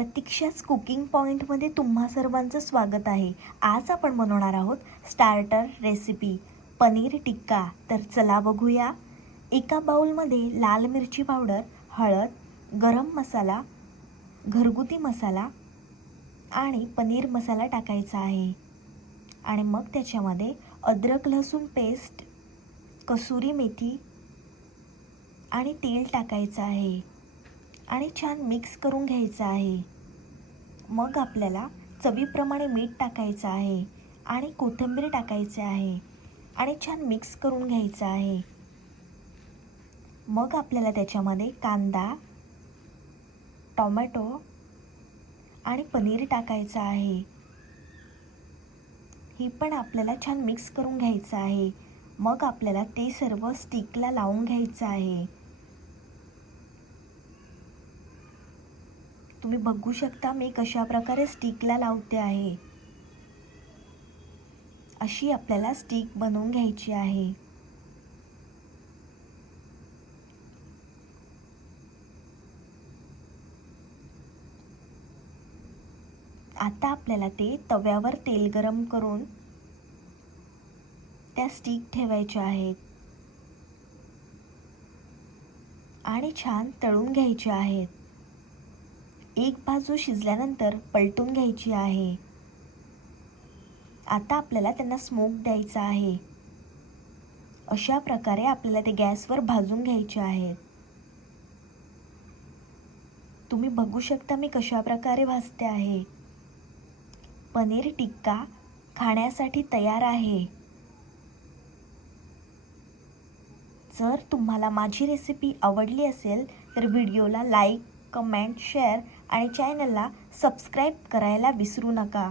प्रतीक्षाच cooking पॉईंटमध्ये तुम्हा सर्वांचं स्वागत आहे. आज आपण बनवणार आहोत स्टार्टर रेसिपी पनीर टिक्का. तर चला बघूया. एका बाऊलमध्ये लाल मिरची पावडर हळद गरम मसाला घरगुती मसाला आणि पनीर मसाला टाकायचा आहे. आणि मग त्याच्यामध्ये अद्रक लसूण पेस्ट कसुरी मेथी आणि तेल टाकायचं आहे. आणि छान मिक्स करून घ्यायचं आहे. मग आपल्याला चवीप्रमाणे मीठ टाकायचं आहे आणि कोथिंबीर टाकायचे आहे आणि छान मिक्स करून घ्यायचं आहे. मग आपल्याला त्याच्यामध्ये कांदा टोमॅटो आणि पनीर टाकायचं आहे. हे पण आपल्याला छान मिक्स करून घ्यायचं आहे. मग आपल्याला ते सर्व स्टिकला लावून घ्यायचं आहे. तुम्ही बघू शकता मी कशा प्रकारे स्टिकला लावते आहे. अशी आपल्याला स्टिक बनवून घ्यायची आहे. आता आपल्याला ते तव्यावर तेल गरम करून त्या स्टिक ठेवायच्या आहेत. आणि छान तळून घ्यायच्या आहेत. एक बाजू शिजल्यानंतर पलटून घ्यायची आहे. आता आपल्याला त्यांना स्मोक द्यायचा आहे. अशा प्रकारे आपल्याला ते गॅसवर भाजून घ्यायचे आहेत तुम्ही बघू शकता मी कशा प्रकारे भाजते आहे. पनीर टिक्का खाण्यासाठी तयार आहे. जर तुम्हाला माझी रेसिपी आवडली असेल तर व्हिडिओला लाईक कमेंट शेअर आणि चॅनलला सबस्क्राईब करायला विसरू नका.